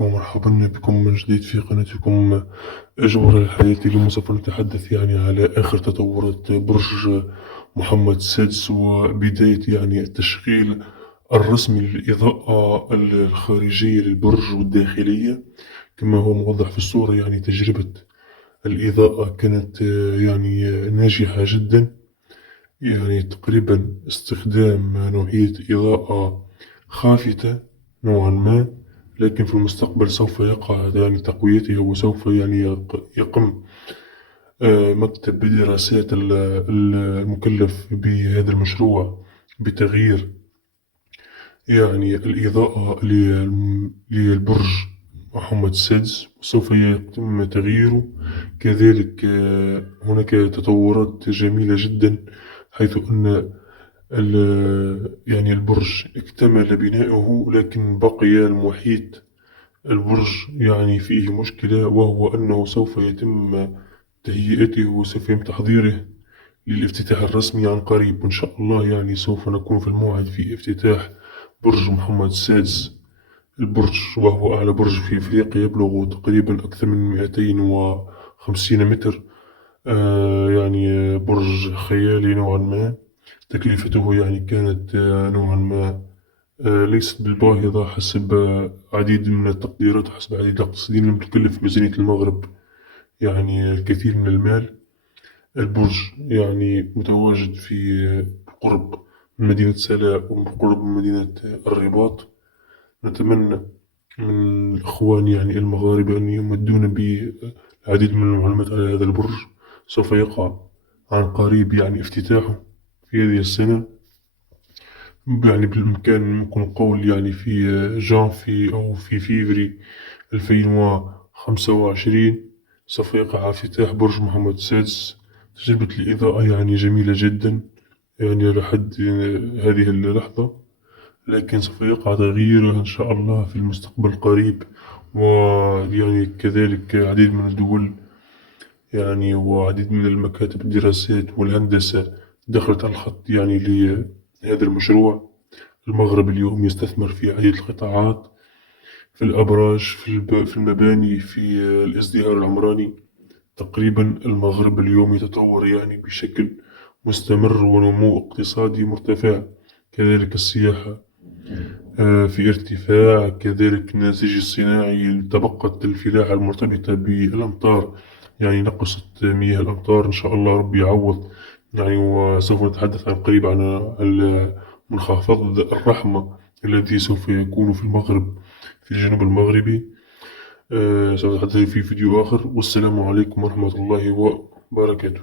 ومرحبا بكم من جديد في قناتكم أجوبة الحياة. اليوم سوف نتحدث عن آخر تطورات برج محمد السادس، وبداية التشغيل الرسمي للإضاءة الخارجية للبرج والداخلية كما هو موضح في الصورة. تجربة الإضاءة كانت ناجحة جدا. تقريبا استخدام نوعية إضاءة خافتة نوعا ما، لكن في المستقبل سوف يقع تقويته، وسوف يقوم مكتب دراسات المكلف بهذا المشروع بتغيير الإضاءة للبرج محمد السادس، سوف يتم تغييره. كذلك هناك تطورات جميلة جدا، حيث أن البرج اكتمل بناؤه، لكن بقي المحيط البرج فيه مشكلة، وهو أنه سوف يتم تهيئته وسوف يتم تحضيره للافتتاح الرسمي عن قريب إن شاء الله. سوف نكون في الموعد في افتتاح برج محمد السادس البرج، وهو أعلى برج في إفريقيا، يبلغ تقريبا أكثر من 250 متر. برج خيالي نوعا ما. تكلفته كانت نوعا ما ليست بالباهظة حسب عديد من التقديرات، حسب عديد القاصدين. لم تكلف ميزانية المغرب الكثير من المال. البرج متواجد في قرب من مدينة سلاء وقرب من مدينة الرباط. نتمنى من الإخوان المغاربة أن يمدون بالعديد من المعلومات على هذا البرج. سوف يقع عن قريب افتتاحه في هذه السنة. بالإمكان ممكن نقول في جانفي أو في فيفري 2025 سوف يقع افتتاح برج محمد السادس. تجربة الإضاءة جميلة جدا لحد هذه اللحظة، لكن سوف يقع تغييرها إن شاء الله في المستقبل القريب. كذلك عديد من الدول وعديد من المكاتب الدراسات والهندسة دخلت على الخط لهذا المشروع. المغرب اليوم يستثمر في عديد القطاعات، في الأبراج، في المباني، في الازدهار العمراني. تقريبا المغرب اليوم يتطور بشكل مستمر، ونمو اقتصادي مرتفع. كذلك السياحة في ارتفاع، كذلك النسيج الصناعي. تبقت الفلاحة المرتبطة بالأمطار، نقصت مياه الأمطار. إن شاء الله ربي يعوض. وسوف نتحدث عن قريب عن منخفض الرحمة الذي سوف يكون في المغرب، في الجنوب المغربي. سوف نتحدث في فيديو آخر، والسلام عليكم ورحمة الله وبركاته.